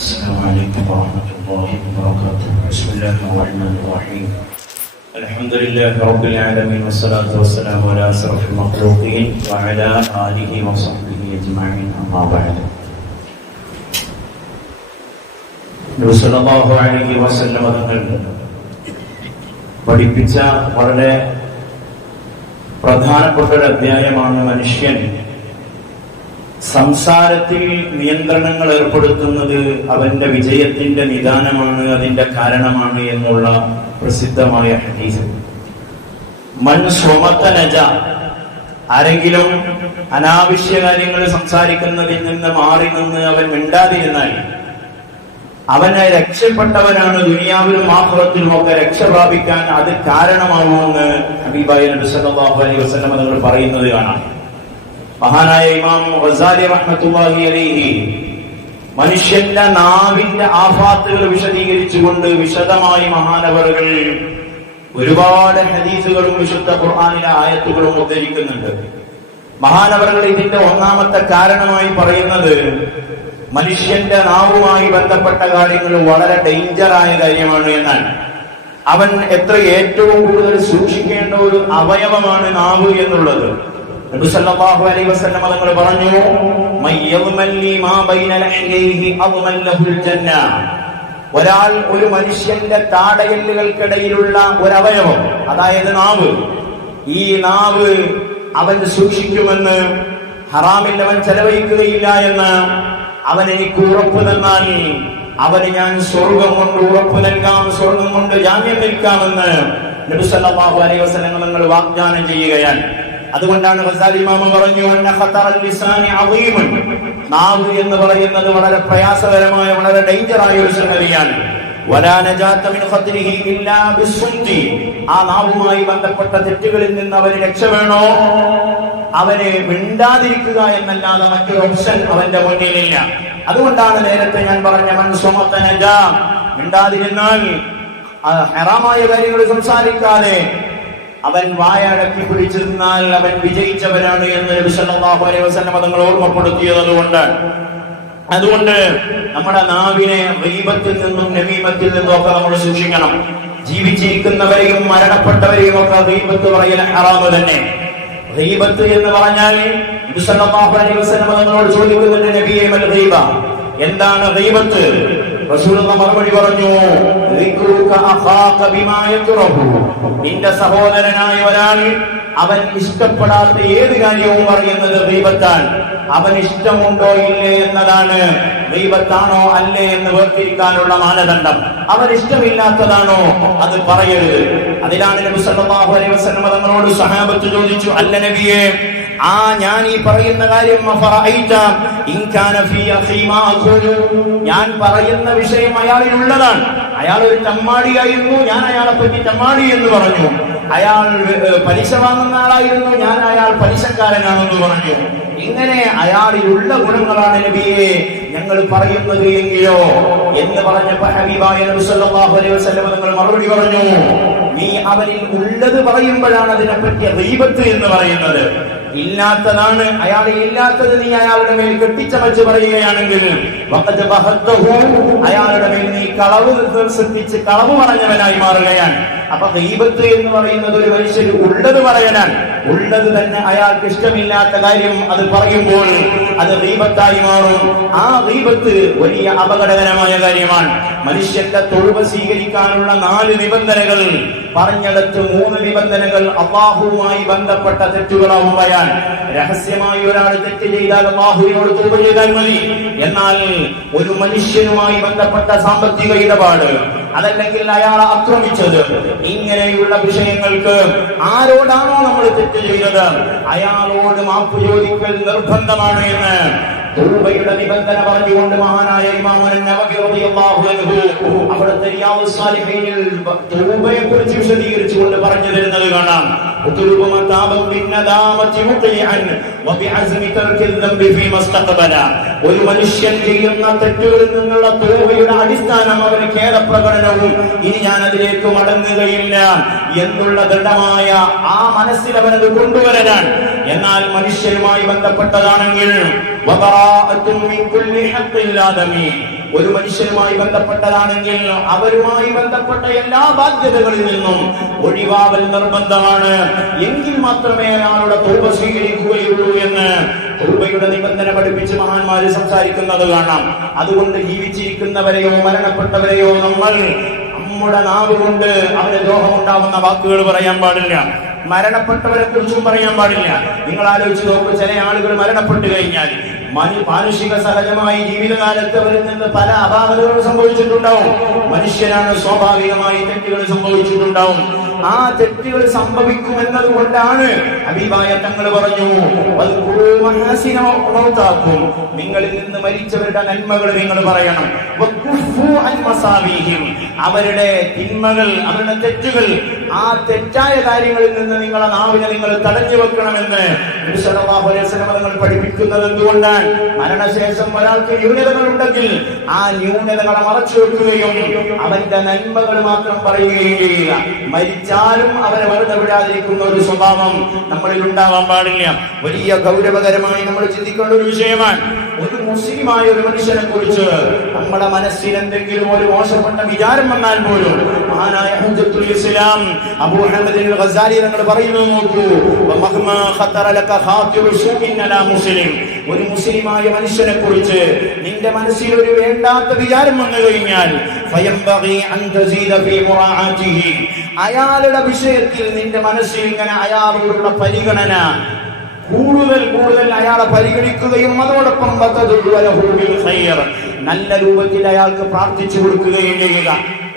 السلام عليكم ورحمة الله وبركاته. بسم الله الرحمن الرحيم. الحمد لله رب العالمين والصلاة والسلام على أشرف المخلوقين وعلى آله وصحبه أجمعين. أما بعد. നബി സല്ലല്ലാഹു അലൈഹി വസല്ലം തങ്ങൾ പഠിപ്പിച്ച വളരെ പ്രധാനപ്പെട്ട ഒരു അധ്യായമാണ് മനുഷ്യൻ സംസാരത്തിൽ നിയന്ത്രണങ്ങൾ ഏർപ്പെടുത്തുന്നത് അവന്റെ വിജയത്തിന്റെ നിദാനമാണ്, അതിന്റെ കാരണമാണ് എന്നുള്ള പ്രസിദ്ധമായ ഹദീസ്. മൻ സ്വമത നജ, ആരെങ്കിലും അനാവശ്യ കാര്യങ്ങൾ സംസാരിക്കുന്നതിൽ നിന്ന് മാറി നിന്ന് അവൻ മിണ്ടാതിരുന്നാൽ അവനെ രക്ഷപ്പെട്ടവനാണ്. ദുനിയാവിലും ആഖിറത്തിലും ഒക്കെ രക്ഷ പ്രാപിക്കാൻ അത് കാരണമാവുമെന്ന് ഹബീബായ നബി സല്ലല്ലാഹു അലൈഹി വസല്ലം തങ്ങൾ പറയുന്നത് കാണാം. മഹാനായ ഇമാം ഗസാലി റഹ്മത്തുള്ളാഹി അലൈഹി മനുഷ്യന്റെ നാവിന്റെ ആഫാത്തുകൾ വിശദീകരിച്ചുകൊണ്ട് വിശദമായി മഹാനവറുകൾ ഒരുപാട് ഹദീസുകളും വിശുദ്ധ ഖുർആനിലെ ആയത്തുകളും ഉദ്ധരിക്കുന്നുണ്ട്. മഹാനവറുകൾ ഇതിന്റെ ഒന്നാമത്തെ കാരണമായി പറയുന്നത് മനുഷ്യന്റെ നാവുമായി ബന്ധപ്പെട്ട കാര്യങ്ങൾ വളരെ ഡേഞ്ചറായ കാര്യമാണ് എന്നാണ്. അവൻ ഏറ്റവും കൂടുതൽ സൂക്ഷിക്കേണ്ട ഒരു അവയവമാണ് നാവ് എന്നുള്ളത്. നബി സല്ലല്ലാഹു അലൈഹി വസല്ലം തങ്ങൾ പറഞ്ഞു, മയ്യദ്മല്ലി മാ ബൈന ലഹ്യൈഹി അദ്മൻ ലഹുൽ ജന്ന. ഒരാൾ ഒരു മനുഷ്യന്റെ താടയല്ലുകൾക്കിടയിലുള്ള ഒരു അവയവം, അതായത് നാവ്, ഈ നാവ് അവൻ സൂക്ഷിക്കുമെന്ന്, ഹറാമിൽ അവൻ ചെലവഴിക്കുകയില്ല എന്ന് അവൻ എനിക്ക് ഉറപ്പ് തന്നാൽ അവന് ഞാൻ സ്വർഗം കൊണ്ട് ഉറപ്പ് നൽകാം, സ്വർഗം കൊണ്ട് ജാമ്യം നിൽക്കാമെന്ന് നബി സല്ലല്ലാഹു അലൈഹി വസല്ലം തങ്ങൾ വാഗ്ദാനം ചെയ്യുകയാണ്. അതുകൊണ്ടാണ് ഗസാലി ഇമാം പറഞ്ഞു, അന്ന ഖതറൽ ലിസാനി അദീമുൻ. നാവ് എന്ന് പറയുന്നത് വളരെ പ്രയാസകരമായ, വളരെ ഡേഞ്ചറായ ഒരു സംഗതിയാണ്. വലാ നജാത മിൻ ഖത്രിഹി ഇല്ലാ ബിസ്സുൻതി. ആ നാവുമായി ബന്ധപ്പെട്ട തെറ്റുകളിൽ നിന്ന് അവന് രക്ഷ വേണോ, അവനെ മിണ്ടാതിരിക്കുക എന്നല്ലാതെ മറ്റൊരു ഓപ്ഷൻ അവന്റെ മുന്നിലില്ല. അതുകൊണ്ടാണ് നേരത്തെ ഞാൻ പറഞ്ഞ മൻ സ്വമത നജാ, മിണ്ടാതിരുന്നാൽ, ഹറാമായ കാര്യങ്ങൾ സംസാരിക്കാതെ അവൻ വായടക്കി പിടിച്ചിരുന്നാൽ അവൻ വിജയിച്ചവനാണ് എന്ന് നബി സല്ലല്ലാഹു അലൈഹി വസല്ലം തങ്ങൾ ഓർമ്മപ്പെടുത്തിയത്. അതുകൊണ്ട് നമ്മുടെ നാവിനെ ഗീബത്തിൽ നിന്നും നമീമത്തിൽ നിന്നും ഒക്കെ നമ്മൾ സൂക്ഷിക്കണം. ജീവിച്ചിരിക്കുന്നവരെയും മരണപ്പെട്ടവരെയും ഒക്കെ ഗീബത്ത് പറയൽ ഹറാമ് തന്നെ. ഗീബത്ത് എന്ന് പറഞ്ഞാൽ നബി സല്ലല്ലാഹു അലൈഹി വസല്ലം തങ്ങളോട് ചോദിക്കുന്നുണ്ട്, നബിയേ മൽ ഗീബ, എന്താണ് ഗീബത്ത്? റസൂലുള്ളാഹി മറുപടി പറഞ്ഞു, ദിക്റുക അഖാക ബിമാ യക്റഹു. നിന്റെ സഹോദരനായ ഒരാൾ അവൻ ഇഷ്ടപ്പെടാത്ത ഏത് കാര്യവും പറയുന്നത് ഗീബത്താണ്. അവൻ ഇഷ്ടമുണ്ടോ ഇല്ലേ എന്നതാണ് ഗീബത്താണോ അല്ലേ എന്ന് വേർതിരിക്കാനുള്ള മാനദണ്ഡം. അവൻ ഇഷ്ടമില്ലാത്തതാണോ അത് പറയരുത്. അതിലാണ് നബി സല്ലല്ലാഹു അലൈഹി വസല്ലം തങ്ങളോട് സഹാബത്ത് ചോദിച്ചു, അല്ല നബിയേ, ഞാൻ ഈ പറയുന്ന കാര്യം ഞാൻ പറയുന്ന വിഷയം അയാളിലുള്ളതാണ്. അയാൾ ഒരു ചമ്മാടിയായിരുന്നു, ഞാൻ അയാളെ പറ്റി ചമ്മാടി എന്ന് പറഞ്ഞു. അയാൾ പലിശ വാങ്ങുന്ന ആളായിരുന്നു, ഞാൻ അയാൾ പലിശക്കാരനാണെന്ന് പറഞ്ഞു. ഇങ്ങനെ അയാളിലുള്ള ഗുണങ്ങളാണ് നബിയെ ഞങ്ങൾ പറയുന്നത് എങ്കിലോ എന്ന് പറഞ്ഞപ്പോ ഹബീബായ നബി സല്ലല്ലാഹു അലൈഹി വസല്ലം തങ്ങൾ മറുപടി പറഞ്ഞു, നീ അവനിൽ ഉള്ളത് പറയുമ്പോഴാണ് അതിനെപ്പറ്റി ഗീബത്ത് എന്ന് പറയുന്നത്. ഇല്ലാത്തതാണ്, അയാളെ ഇല്ലാത്തത് നീ അയാളുടെ മേൽ കെട്ടിച്ചമച്ച് പറയുകയാണെങ്കിൽ അയാളുടെ മേൽ നീ കളവ് സൃഷ്ടിച്ച് കളവ് പറഞ്ഞവനായി മാറുകയാണ്. അപ്പൊ ഗീബത്ത് എന്ന് പറയുന്നത് ഒരു മനുഷ്യന് ഉള്ളത് പറയലാണ്. ഉള്ളത് തന്നെ അയാൾക്ക് ഇഷ്ടമില്ലാത്ത കാര്യം അത് പറയുമ്പോൾ അത് ഗീബത്തായി മാറും. ആ ഗീബത്ത് വലിയ അപകടകരമായ കാര്യമാണ്. മനുഷ്യന്റെ തൗബ സ്വീകരിക്കാനുള്ള 4 നിബന്ധനകൾ പറഞ്ഞെടുത്ത് 3 നിബന്ധനകൾ അല്ലാഹുവുമായി ബന്ധപ്പെട്ട തെറ്റുകളാവുകയാണ്. രഹസ്യമായി ഒരാൾ തെറ്റ് ചെയ്താൽ അല്ലാഹുവിനോട് തൗബ ചെയ്താൽ മതി. എന്നാൽ ഒരു മനുഷ്യനുമായി ബന്ധപ്പെട്ട സാമ്പത്തിക ഇടപാട്, അതല്ലെങ്കിൽ അയാളെ ആക്രമിച്ചത്, ഇങ്ങനെയുള്ള വിഷയങ്ങൾക്ക് ആരോടാണോ നമ്മൾ തെറ്റ് ചെയ്തത് അയാളോട് മാപ്പ് ചോദിക്കൽ നിർബന്ധമാണ് എന്ന് തൗബയുടെ നിബന്ധന പറഞ്ഞുകൊണ്ട് മഹാനായ ഇമാം നവവി റളിയല്ലാഹു അൻഹു അവിടുത്തെ റിയാദുസ് സാലിഹീനിൽ തൗബയെ കുറിച്ച് വിശദീകരിച്ചുകൊണ്ട് പറഞ്ഞു തരുന്നത് കാണാം. ഒരു മനുഷ്യൻ ചെയ്യുന്ന തെറ്റുകളിൽ നിന്നുള്ള തൗബയുടെ അടിസ്ഥാനം അവന് ഖേദപ്രകടനവും ഇനി ഞാൻ അതിലേക്ക് മടങ്ങുകയില്ല എന്നുള്ള ദൃഢമായ ആ മനസ്സിൽ അവനത് കൊണ്ടുവരാനാണ്. എന്നാൽ മനുഷ്യരുമായി ബന്ധപ്പെട്ടതാണെങ്കിൽ ഒരു മനുഷ്യനുമായി ബന്ധപ്പെട്ടതാണെങ്കിൽ അവരുമായി ബന്ധപ്പെട്ട എല്ലാ ബാധ്യതകളിൽ നിന്നും ഒഴിവാവൽ നിർബന്ധമാണ്. എങ്കിൽ മാത്രമേ അയാളുടെ തൗബ സ്വീകരിക്കുകയുള്ളൂ എന്ന് തൗബയുടെ നിബന്ധന പഠിപ്പിച്ച് മഹാന്മാര് സംസാരിക്കുന്നത് കാണാം. അതുകൊണ്ട് ജീവിച്ചിരിക്കുന്നവരെയോ മരണപ്പെട്ടവരെയോ നമ്മൾ നമ്മുടെ നാവ് കൊണ്ട് അവന് ദ്രോഹമുണ്ടാവുന്ന വാക്കുകൾ പറയാൻ പാടില്ല. മരണപ്പെട്ടവരെ കുറിച്ചും പറയാൻ പാടില്ല. നിങ്ങൾ ആലോചിച്ച് നോക്കൂ, ചില ആളുകൾ മരണപ്പെട്ടു കഴിഞ്ഞാൽ മാനുഷിക സഹജമായി ജീവിതകാലത്ത് അവരിൽ നിന്ന് പല അപാകതകളും സംഭവിച്ചിട്ടുണ്ടാവും. മനുഷ്യനാണ്, സ്വാഭാവികമായി തെറ്റുകൾ സംഭവിച്ചിട്ടുണ്ടാവും. ആ തെറ്റുകൾ സംഭവിക്കുമെന്നത് കൊണ്ടാണ് ഹബീബായ തങ്ങൾ പറഞ്ഞു, നിങ്ങളിൽ നിന്ന് മരിച്ചവരുടെ നന്മകൾ നിങ്ങൾ പറയണം, അവരുടെ തിന്മകൾ, അവരുടെ തെറ്റുകൾ, ആ തെറ്റായ കാര്യങ്ങളിൽ നിന്ന് നിങ്ങളെ നാവിനെ നിങ്ങൾ തടഞ്ഞു വെക്കണമെന്ന് നബി സല്ലല്ലാഹു അലൈഹി വസല്ലം തങ്ങൾ പഠിപ്പിക്കുന്നത് എന്തുകൊണ്ടാണ്? മരണശേഷം ഒരാൾക്ക് ന്യൂനതകൾ ഉണ്ടെങ്കിൽ ആ ന്യൂനതകളെ മറച്ചു വെക്കുകയും അവന്റെ നന്മകൾ മാത്രം പറയുകയും ചെയ്യുക. മരിച്ചാലും അവരെ വെറുതെ വിടാതിരിക്കുന്ന ഒരു സ്വഭാവം നമ്മളിൽ ഉണ്ടാവാൻ പാടില്ല. വലിയ ഗൗരവകരമായി നമ്മൾ ചിന്തിക്കേണ്ട ഒരു വിഷയമാണ്. ഒരു മുസ്ലിമായ ഒരു മനുഷ്യനെ കുറിച്ച് നമ്മുടെ മനസ്സിൽ എന്തെങ്കിലും ഒരു മോശപ്പെട്ട വിചാരം വന്നാൽ പോലും മഹാനായ ഹുജ്ജത്തുൽ ഇസ്ലാം അബൂ ഹമദ് അൽ ഗസാലി തങ്ങൾ പറയുന്നു, നോക്കൂ, വമഹ്മാ ഖതറ ലക ഖാതിറു ശൂഇൻ അലാ മുസ്ലിം, ഒരു മുസ്ലിമായ മനുഷ്യനെ കുറിച്ച് നിന്റെ മനസ്സിൽ ഒരു വേണ്ടാത്ത വിചാരം വന്നു കഴിഞ്ഞാൽ ഫയംബഗി അൻ തസീദ ഫീ മുറാഅതിഹി, അയാളുടെ വിഷയത്തിൽ നിന്റെ മനസ്സിൽ ഇങ്ങനെ അയാളോടുള്ള പരിഗണന കൂടുതൽ അയാളെ പരിഗണിക്കുകയും അതോടൊപ്പം നല്ല രൂപത്തിൽ അയാൾക്ക് പ്രാർത്ഥിച്ചു കൊടുക്കുകയും ചെയ്യുക.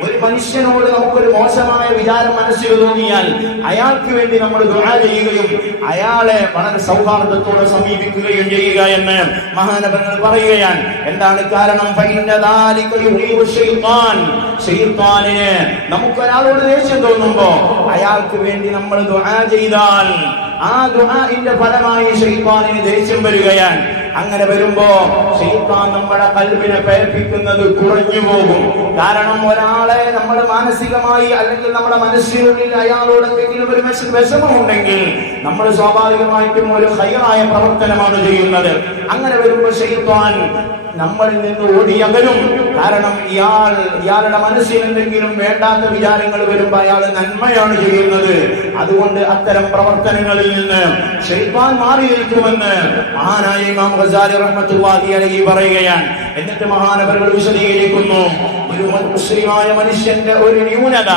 ഒരു മനുഷ്യനോട് നമുക്കൊരു മോശമായ വിചാരം മനസ്സിൽ തോന്നിയാൽ അയാൾക്ക് വേണ്ടി നമ്മൾ ദുആ ചെയ്യുകയും അയാളെ വളരെ സൗഹാർദ്ദത്തോടെ സമീപിക്കുകയും ചെയ്യുക എന്ന് മഹാനവറുകൾ പറയുകയാണ്. എന്താണ് കാരണം? ശൈത്താനിന് നമുക്കൊരാളോട് ദേഷ്യം തോന്നുമ്പോ അയാൾക്ക് വേണ്ടി നമ്മൾ ദുആ ചെയ്താൽ ആ ദുആഇന്റെ ഫലമായി ശൈത്താനിന് ദേഷ്യം വരികയാണ്. അങ്ങനെ വരുമ്പോ ശൈത്താൻ നമ്മുടെ ഖൽബിനെ പേൽപ്പിക്കുന്നത് കുറഞ്ഞു പോകും. കാരണം ഒരാളെ നമ്മൾ മാനസികമായി അല്ലെങ്കിൽ നമ്മുടെ മനസ്സിനുള്ളിൽ അയാളോട് എന്തെങ്കിലും ഒരു വിഷമമുണ്ടെങ്കിൽ നമ്മൾ സ്വാഭാവികമായിട്ടും ഒരു ഖൈറായ പ്രവർത്തനമാണ് ചെയ്യുന്നത്. അങ്ങനെ വരുമ്പോൾ ശൈത്താൻ നമ്മളിൽ നിന്ന് ഓടിയകലും. കാരണം ഇയാളുടെ മനസ്സിൽ എന്തെങ്കിലും വേണ്ടാത്ത വിചാരങ്ങൾ വരുമ്പോൾ അയാൾ നന്മയാണ് ചെയ്യുന്നത്. അതുകൊണ്ട് അത്തരം പ്രവർത്തനങ്ങളിൽ നിന്ന് ശൈത്താൻ മാറി നിൽക്കുമെന്ന് മഹാനായ ഇമാം ഗസാലി റഹ്മത്തുള്ളാഹി അലൈഹി പറയുകയാണ്. എന്നിട്ട് മഹാനവറുകൾ വിശദീകരിക്കുന്നു, ഒരു മുസ്ലിമായ മനുഷ്യന്റെ ഒരു ന്യൂനത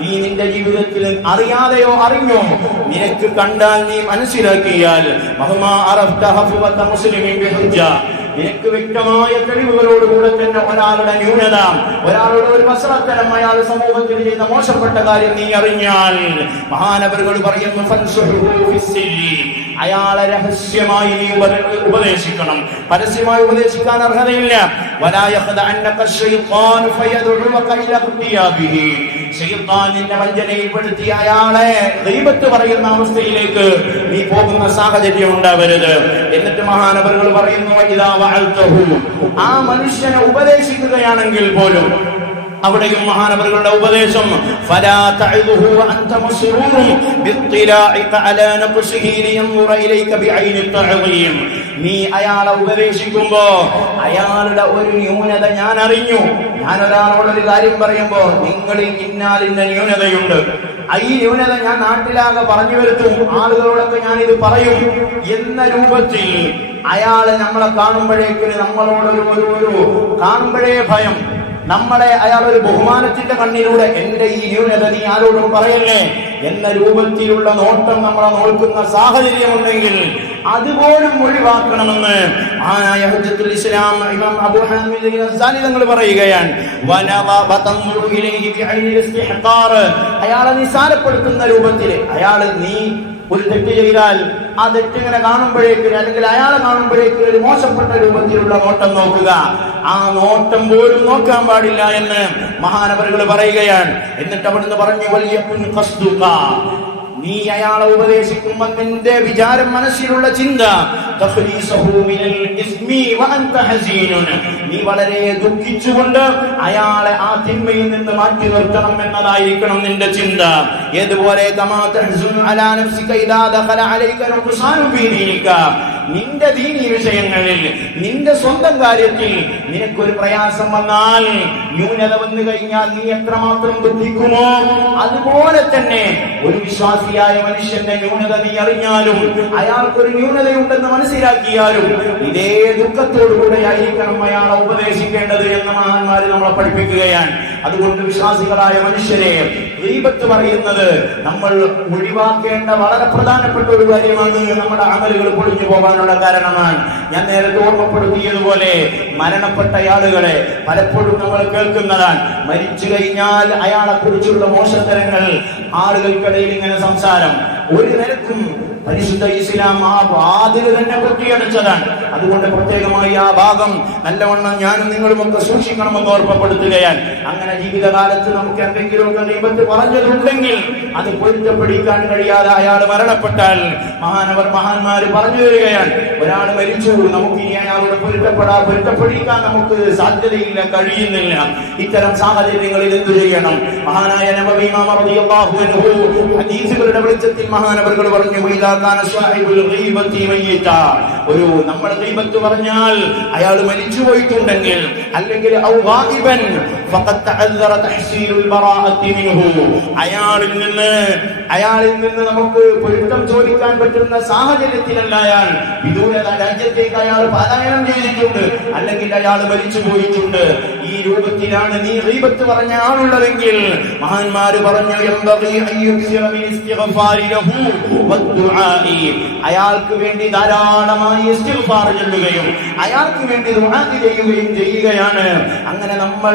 നീ നിന്റെ ജീവിതത്തിൽ അറിയാതെയോ അറിഞ്ഞോ നിനക്ക് കണ്ടാൽ, നീ മനസ്സിലാക്കിയാൽ, നിനക്ക് വ്യക്തമായ തെളിവുകളോടുകൂടെ തന്നെ ഒരാളുടെ ന്യൂനത, ഒരാളുടെ ഒരു വസ്ത്രത്തരം, അയാൾ സമൂഹത്തിൽ ചെയ്യുന്ന മോശപ്പെട്ട കാര്യം നീ അറിഞ്ഞാൽ, മഹാനവറുകൾ പറയുന്നു, അയാളെ രഹസ്യമായി നീ ഉപദേശിക്കണം. പരസ്യമായി ഉപദേശിക്കാൻ അർഹതയില്ല. ശൈത്താനിന്റെ വഞ്ചനയിൽപ്പെടുത്തി അയാളെ ഗീബത്ത് പറയുന്ന അവസ്ഥയിലേക്ക് നീ പോകുന്ന സാഹചര്യം ഉണ്ടാവരുത്. എന്നിട്ട് മഹാനവറുകൾ പറയുന്നു, ആ മനുഷ്യനെ ഉപദേശിക്കുകയാണെങ്കിൽ പോലും അവിടെയും മഹാനവറുകളുടെ ഉപദേശം, നീ അയാളെ ഉപദേശിക്കുമ്പോ അയാളുടെ ഒരു ന്യൂനത ഞാൻ അറിഞ്ഞു, ഞാൻ ഒരാളോടൊരു കാര്യം പറയുമ്പോ നിങ്ങളിൽ ഇന്നാലിന്റെ ന്യൂനതയുണ്ട്, ഈ ന്യൂനത ഞാൻ നാട്ടിലാകെ പറഞ്ഞു വരുത്തും, ആളുകളോടൊക്കെ ഞാൻ ഇത് പറയും എന്ന രൂപത്തിൽ അയാളെ നമ്മളെ കാണുമ്പോഴേക്ക് നമ്മളോടൊരു കാണുമ്പോഴേ ഭയം, നമ്മളെ അയാൾ ഒരു ബഹുമാനത്തിന്റെ കണ്ണിലൂടെ എന്റെ ഈ ന്യൂനത നീ ആരോടും പറയല്ലേ എന്ന രൂപത്തിലുള്ള നോട്ടം നമ്മളെ നോക്കുന്ന സാഹചര്യമുണ്ടെങ്കിൽ അതുപോലും ഒഴിവാക്കണമെന്ന് മഹാനായ ഹുജ്ജത്തുൽ ഇസ്ലാം ഇമാം അബൂ ഹമീദ് അൽ ഗസാലി തങ്ങൾ പറയുകയാണ്. അയാളെ നിസാരപ്പെടുത്തുന്ന രൂപത്തിൽ നീ ഒരു തെറ്റ് ചെയ്താൽ ആ തെറ്റിങ്ങനെ കാണുമ്പോഴേക്ക് അല്ലെങ്കിൽ അയാളെ കാണുമ്പോഴേക്ക് ഒരു മോശപ്പെട്ട രൂപത്തിലുള്ള നോട്ടം നോക്കുക, ആ നോട്ടം പോലും നോക്കാൻ പാടില്ല എന്ന് മഹാനവറുകൾ പറയുകയാണ്. എന്നിട്ട് അവിടുന്ന് പറഞ്ഞു, വലിയ നീ അയാളെ ഉപദേശിക്കുമ്പോൾ നിന്റെ വിചാരം, മനസ്സിലുള്ള ചിന്ത, നീ വളരെ ദുഃഖിച്ചുകൊണ്ട് അയാളെ ആ തിന്മയിൽ നിന്ന് മാറ്റി നിർത്തണം എന്നതായിരിക്കണം നിന്റെ ചിന്ത. ഏതുപോലെ നിന്റെ ദീനീ വിഷയങ്ങളിൽ, നിന്റെ സ്വന്തം കാര്യത്തിൽ നിനക്കൊരു പ്രയാസം വന്നാൽ, ന്യൂനത വന്നു കഴിഞ്ഞാൽ നീ എത്രമാത്രം ദുഃഖിക്കുമോ, അതുപോലെ തന്നെ ഒരു വിശ്വാസിയായ മനുഷ്യന്റെ ന്യൂനത നീ അറിഞ്ഞാലും അയാൾക്കൊരു ന്യൂനതയുണ്ടെന്ന് മനസ്സിലാക്കിയാലും ഇതേ ദുഃഖത്തോടുകൂടെ ആയിരിക്കണം അയാളെ ഉപദേശിക്കേണ്ടത് എന്ന് മഹാന്മാര് നമ്മളെ പഠിപ്പിക്കുകയാണ്. അതുകൊണ്ട് വിശ്വാസികളായ മനുഷ്യരെ ഗീബത്ത് പറയുന്നത് നമ്മൾ ഒഴിവാക്കേണ്ട വളരെ പ്രധാനപ്പെട്ട ഒരു കാര്യമാണ്. നമ്മുടെ അമലുകൾ പൊളിഞ്ഞു പോകാനുള്ള കാരണമാണ്. ഞാൻ നേരത്തെ ഓർമ്മപ്പെടുത്തിയതുപോലെ മരണപ്പെട്ട ആളുകളെ പലപ്പോഴും നമ്മൾ കേൾക്കുന്നതാണ്. മരിച്ചു കഴിഞ്ഞാൽ അയാളെ കുറിച്ചുള്ള മോശത്തരങ്ങൾ ആളുകൾക്കിടയിൽ ഇങ്ങനെ സംസാരം. ഒരു നിരക്കും പരിശുദ്ധ ഇസ്ലാം ആ വാതിൽ തന്നെ പൊട്ടിയടച്ചതാണ്. അതുകൊണ്ട് പ്രത്യേകമായി ആ ഭാഗം നല്ലവണ്ണം ഞാനും നിങ്ങളുമൊക്കെ സൂക്ഷിക്കണമെന്ന് ഓർമ്മപ്പെടുത്തുകയാണ്. അങ്ങനെ ജീവിതകാലത്ത് നമുക്ക് എന്തെങ്കിലുമൊക്കെ ഗീബത്ത് പറഞ്ഞതുണ്ടെങ്കിൽ അത് പൊരുത്തപ്പെടിക്കാൻ കഴിയാതെ അയാൾ മരണപ്പെട്ടാൽ മഹാന്മാര് പറഞ്ഞു തരികയാണ്, ഒരാൾ മരിച്ചു, നമുക്കിനി അയാളോട് പൊരുത്തപ്പെടിക്കാൻ നമുക്ക് സാധ്യതയില്ല, കഴിയുന്നില്ല. ഇത്തരം സാഹചര്യങ്ങളിൽ എന്തു ചെയ്യണം? മഹാനായ നബവി ഇമാം റളിയല്ലാഹു അൻഹു ഹദീസുകളുടെ വെളിച്ചത്തിൽ മഹാനവറുകൾ പറഞ്ഞു, ഒരു നമ്മൾ ഗീബത്ത് പറഞ്ഞാൽ അയാൾ മരിച്ചു പോയിട്ടുണ്ടെങ്കിൽ, അല്ലെങ്കിൽ അയാളിൽ നിന്ന് നമുക്ക് പൊരുത്തം ചോദിക്കാൻ പറ്റുന്ന സാഹചര്യത്തിലല്ല അയാൾ, വിദൂര രാജ്യത്തേക്ക് അയാൾ പലായനം ചെയ്തിട്ടുണ്ട്, അല്ലെങ്കിൽ അയാൾ മരിച്ചു പോയിട്ടുണ്ട്, ഈ രൂപത്തിലാണ് നീ ഗീബത്ത് പറഞ്ഞ ആളുള്ളതെങ്കിൽ മഹാന്മാര് പറഞ്ഞു, അയാൾക്ക് വേണ്ടി ധാരാളമായി ഇസ്തിഗ്ഫാർ ചൊല്ലുകയും അയാൾക്ക് വേണ്ടി ദുആ ചെയ്യുകയും ചെയ്യുകയാണ്. അങ്ങനെ നമ്മൾ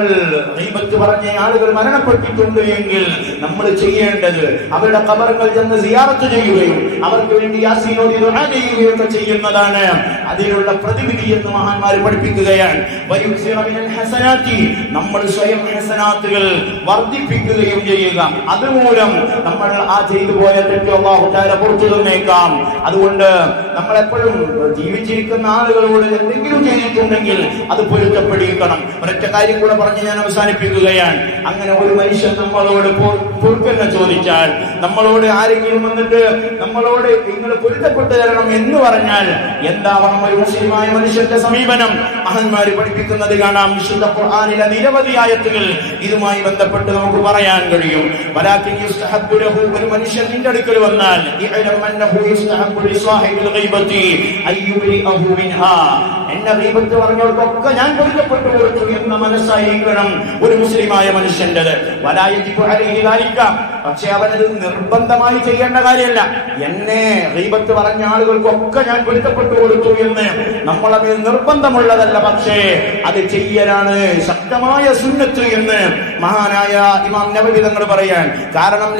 ഗീബത്ത് പറഞ്ഞ ആളുകൾ മരണപ്പെട്ടിട്ടുണ്ട് എങ്കിൽ നമ്മൾ ചെയ്യേണ്ടത് അവരുടെ ഖബറുകൾ ചെന്ന് സിയാറത്ത് ചെയ്യുകയും അവർക്ക് വേണ്ടി യാസീൻ ഓതി ദുആ ചെയ്യുകയും ഒക്കെ ചെയ്യുന്നതാണ് അതിലുള്ള പ്രതിവിധി എന്ന് മഹാന്മാർ പഠിപ്പിക്കുകയാണ്. നമ്മൾ സ്വയം ഹസനാത്തുകൾ വർദ്ധിപ്പിക്കുകയും ചെയ്യുക. അതുമൂലം നമ്മൾ ആ ചെയ്തു പോയ തെറ്റ് അല്ലാഹു തആല പുറത്തു തന്നേക്കാം. അതുകൊണ്ട് നമ്മൾ എപ്പോഴും ജീവിച്ചിരിക്കുന്ന ആളുകളോട് എന്തെങ്കിലും ചെയ്തിട്ടുണ്ടെങ്കിൽ അത് പൊരുത്തപ്പെടിക്കണം. ഒരൊറ്റ കാര്യം കൂടെ പറഞ്ഞ് ഞാൻ അവസാനിപ്പിക്കുകയാണ്. അങ്ങനെ ഒരു മനുഷ്യൻ നമ്മളോട് പൊറുക്കലിനെ ചോദിച്ചാൽ, നമ്മളോട് ആരെങ്കിലും വന്നിട്ട് നമ്മളോട് നിങ്ങൾ പൊരുത്തപ്പെട്ടു തരണം എന്ന് പറഞ്ഞാൽ എന്താവണം ഒരു മുസ്ലിമായ മനുഷ്യന്റെ സമീപനം? മഹാന്മാര് പഠിപ്പിക്കുന്നത് കാണാം. വിശുദ്ധ ഖുർആനിലെ നിരവധി ആയത്തുകൾ ഇതുമായി ബന്ധപ്പെട്ട് നമുക്ക് പറയാൻ കഴിയും. വലാകിൻ യുസ്തഹബ്ബു ലഹു, ഒരു മനുഷ്യൻ നിന്റെ അടുക്കൽ വന്നാൽ, ഇഅലം അന്നഹു യുസ്തഹബ്ബു ലിസാഹിബിൽ ഗൈബത്തി അയ്യുബരിഅഹു മിൻഹാ, എന്നെ ഗീബത്ത് പറഞ്ഞവർക്കൊക്കെ ഞാൻ പൊരുത്തപ്പെട്ടു കൊടുത്തു എന്ന മനസ്സായിരിക്കണം ഒരു മുസ്ലിമായ മനുഷ്യന്റേത്. വലാ യജിബു അലൈഹി ദാലിക, പക്ഷെ അവനത് നിർബന്ധമായി ചെയ്യേണ്ട കാര്യമല്ല. എന്നെ ഗീബത്ത് പറഞ്ഞ ആളുകൾക്കൊക്കെ ഞാൻ പൊരുത്തപ്പെട്ടു കൊടുത്തു എന്ന് നമ്മളത് നിർബന്ധമുള്ളതല്ല, പക്ഷേ അത് ചെയ്യലാണ് ശക്തമായ സുന്നത്ത് എന്ന് മഹാനായ ഇമാം നബവി തങ്ങൾ പറയാൻ കാരണം,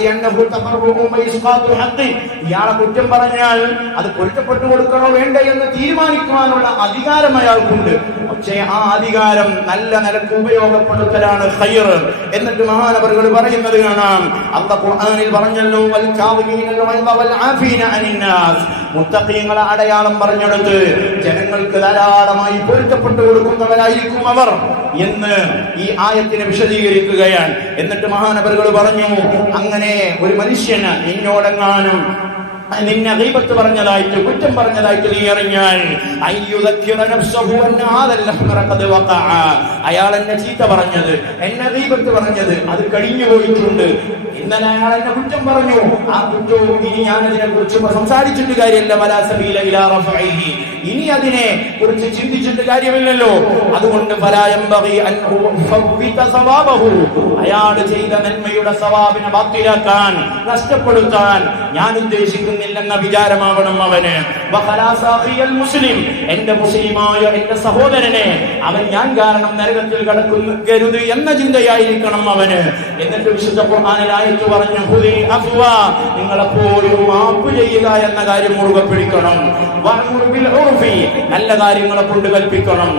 ഇയാളെ കുറ്റം പറഞ്ഞാൽ അത് പൊരുത്തപ്പെട്ടു കൊടുക്കണോ വേണ്ടേ എന്ന് തീരുമാനിക്കുവാനുള്ള അധികാരം അയാൾക്കുണ്ട്. പക്ഷേ ആ അധികാരം നല്ല നിലക്ക് ഉപയോഗപ്പെടുത്തലാണ് ഖൈർ. എന്നിട്ട് മഹാനവറുകൾ പറയുന്നത് കാണാം, അല്ലാഹു ഖുർആനിൽ പറഞ്ഞല്ലോ, വൽ കാദിമീനൽ ഗൈദ വൽ ആഫീന അനിന്നാസ്, മുത്തഖീങ്ങളെ അടയാളം പറഞ്ഞെടുത്ത് ജനങ്ങൾക്ക് ധാരാളമായി പൊരുത്തപ്പെട്ടു കൊടുക്കുന്നവരായിരിക്കും അവർ എന്ന് ഈ ആയത്തിനെ വിശദീകരിക്കുകയാണ്. എന്നിട്ട് മഹാനവറുകൾ പറഞ്ഞു, അങ്ങനെ ഒരു മനുഷ്യന് നിന്നോടെങ്ങാനും നിന്നെ ഗീബത്ത് പറഞ്ഞതായിട്ട്, കുറ്റം പറഞ്ഞതായിട്ട് നീ അറിഞ്ഞാൽ, അയാൾ എന്നെ ചീത്ത പറഞ്ഞത്, എന്നെ ഗീബത്ത് പറഞ്ഞത് അത് കഴിഞ്ഞു പോയിട്ടുണ്ട്. ഇന്നലെ അയാൾ എന്നെ കുറ്റം പറഞ്ഞു, ആ കുറ്റവും ഇനി ഞാൻ അതിനെ കുറിച്ച് സംസാരിച്ചിട്ട് കാര്യമില്ല. വലാ സബീല ഇലാ റഫഇഹി, ഇനി അതിനെ കുറിച്ച് ചിന്തിച്ചിട്ട് കാര്യമില്ലല്ലോ. അതുകൊണ്ട് ഫലാ യംബഗി അൻ ഉഫവ്വിത സവാബഹു, അയാൾ ചെയ്ത നന്മയുടെ സവാബിനെ ബാത്തിലാക്കാൻ, നഷ്ടപ്പെടുത്താൻ ഞാൻ ഉദ്ദേശിക്കുന്നില്ലെന്ന വിചാരമാവണം അവന്. മുസ്ലിം, എന്റെ മുസ്ലിമായ എന്റെ സഹോദരനെ അവൻ ഞാൻ കാരണം നരകത്തിൽ കടക്കരുത് എന്ന ചിന്തയായിരിക്കണം അവന്. എന്നിട്ട് വിശുദ്ധ ഖുർആനിൽ ആയത്ത് പറഞ്ഞു, നിങ്ങളെപ്പോഴും മാപ്പ് ചെയ്യുക എന്ന കാര്യം മുറുകെ പിടിക്കണം. നല്ല കാര്യങ്ങളെ കൊണ്ട് കൽപ്പിക്കണം.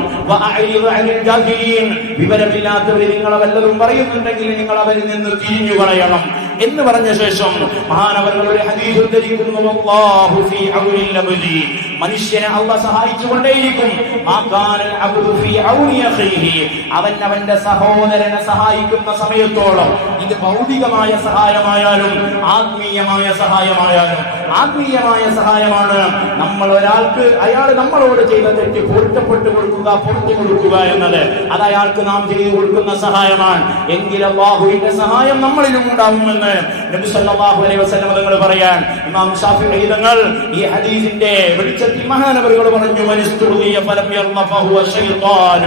വിവരമില്ലാത്തവർ നിങ്ങളെ വല്ലതും പറയുന്നുണ്ടെങ്കിൽ നിങ്ങൾ അവരിൽ നിന്ന് തിരിഞ്ഞു കളയണം എന്ന് പറഞ്ഞ ശേഷം മഹാനവറുകൾ ഒരു ഹദീസ് ഉദ്ധരിക്കുന്നു, അല്ലാഹു ഫീ ഔനിൽ അബ്ദി മനുഷ്യനെ അള്ളാഹ് സഹായിച്ചുകൊണ്ടേയിരിക്കും. അവൻ അവന്റെ സഹോദരനെ സഹായിക്കുന്ന സമയത്തോളം, ഇത് ഭൗതികമായ സഹായമായാലും ആത്മീയമായ സഹായമായാലും. ആത്മീയമായ സഹായമാണ് നമ്മൾ ഒരാൾക്ക് അയാൾ നമ്മളോട് ചെയ്ത തെറ്റ് പൊരുത്തപ്പെട്ടു കൊടുക്കുക, പുറത്തു കൊടുക്കുക എന്നത്. അത് അയാൾക്ക് നാം ചെയ്തു കൊടുക്കുന്ന സഹായമാണ്. എങ്കിൽ അല്ലാഹുവിന്റെ സഹായം നമ്മളിലും ഉണ്ടാവുമെന്ന് നബി സല്ലല്ലാഹു അലൈഹി വസല്ലം തങ്ങൾ പറയാൻ. ഇമാം ശാഫിഈ തങ്ങൾ ഈ ഹദീസിന്റെ വെളിച്ചത്തിൽ മഹാനവറുകൾ പറഞ്ഞു, മനിസ്തുദിയ ഫലം യർഫഹു ശൈത്താൻ.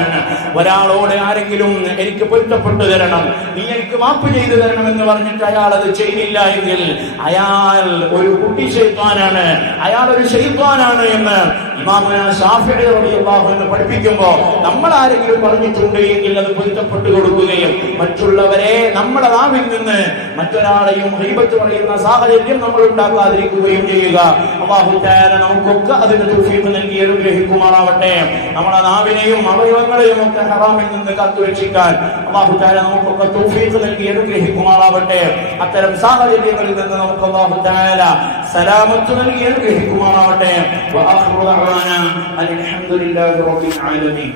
ഒരാളോട് ആരെങ്കിലും എനിക്ക് പൊരുത്തപ്പെട്ടു തരണം, നീ എനിക്ക് മാപ്പ് ചെയ്തു തരണം എന്ന് പറഞ്ഞിട്ട് അയാൾ അത് ചെയ്തില്ല എങ്കിൽ അയാൾ ഒരു കുട്ടി ശൈത്താനാണ്, അയാൾ ഒരു ശൈത്താനാണ് എന്ന് ഇമാമുന ശാഫിഈ റളിയല്ലാഹു അൻഹു പഠിപ്പിക്കുമ്പോൾ, നമ്മൾ ആരെങ്കിലും പറഞ്ഞിട്ടുണ്ട് എങ്കിൽ അത് പൊരുത്തപ്പെട്ടു കൊടുക്കുകയും മറ്റുള്ളവരെ നമ്മുടെ നാവിൽ നിന്ന് മറ്റൊരാളെയും ഗീബത്ത് പറയുന്ന സാഹചര്യം നമ്മൾ ഉണ്ടാക്കാതിരിക്കുകയും ചെയ്യുക. അല്ലാഹു തആല നമുക്കൊക്കെ അതിന് തൗഫീഖ് നൽകി അനുഗ്രഹിക്കുമാറാവട്ടെ. നമ്മുടെ നാവിനെയും അവയവങ്ങളെയും ഒക്കെ ഹറാമിൽ നിന്ന് കാത്തുരക്ഷിക്കാൻ അല്ലാഹു തആല നമുക്കൊക്കെ തൗഫീഖ് നൽകി അനുഗ്രഹിക്കുമാറാവട്ടെ. അത്തരം സാഹചര്യങ്ങളിൽ നിന്ന് നമുക്ക് അല്ലാഹു തആല സലാമത്ത് നൽകി അനുഗ്രഹിക്കുമാറാവട്ടെ. വആഖിറു ദഅവാനാ അൽഹംദുലില്ലാഹി റബ്ബിൽ ആലമീൻ.